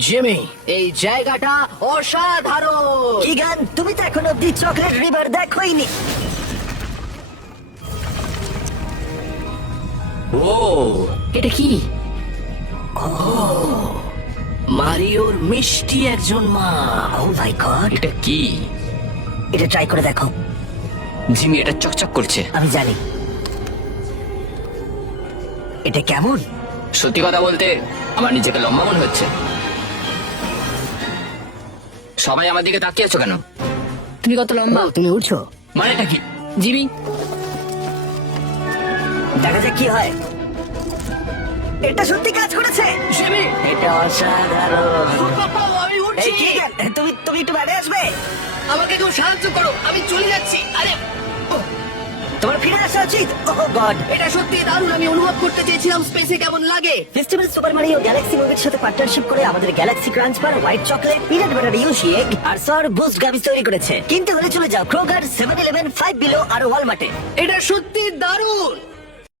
Jimmy, এই জায়গাটা অসাধারণ। কিগান, তুমি তো এখন অব্দি চকলেট রিভার দেখোইনি। ও, এটা কি? মারিওর মিষ্টি একজন মা। ও মাই গড, এটা কি? এটা ট্রাই করে দেখো। জিমি, এটা চকচক করছে। আমি জানি। এটা কেমন? সত্যি কথা বলতে আমার নিজেকে লম্বা মনে হচ্ছে। সবাই আমার দিকে তাকিয়ে আছো কেন? তুমি কত লম্বা? তুমি উঠছো, মানেটা কি? জিমি, দেখা যাক কি হয়। এটা সত্যি কাজ করেছে। জিমি, এটা অসাধারণ। আমি এই উঠছি। কিগান, তুমি তুমি একটু বাইরে আসবে? আমাকে কেউ সাহায্য করো, আমি চলে যাচ্ছি। আরে, তোমার ফিরে আসা উচিত। ও গড, এটা সত্যি দারুণ। আমি অনুভব করতে চেয়েছিলাম স্পেসে কেমন লাগে। ফেস্টিভ্যাল সুপার মারিও গ্যালাক্সি মুভির সাথে পার্টনারশিপ করে আমাদের Galaxy crunch bar, white chocolate, peanut butter ইউশি এগ আর সর বুস্ট গামিজ তৈরি করেছে। কিন্তু হলে চলে যাও ক্রোগার, 7-Eleven, 5 বিলো আর ওয়ালমার্টে। এটা সত্যি দারুণ।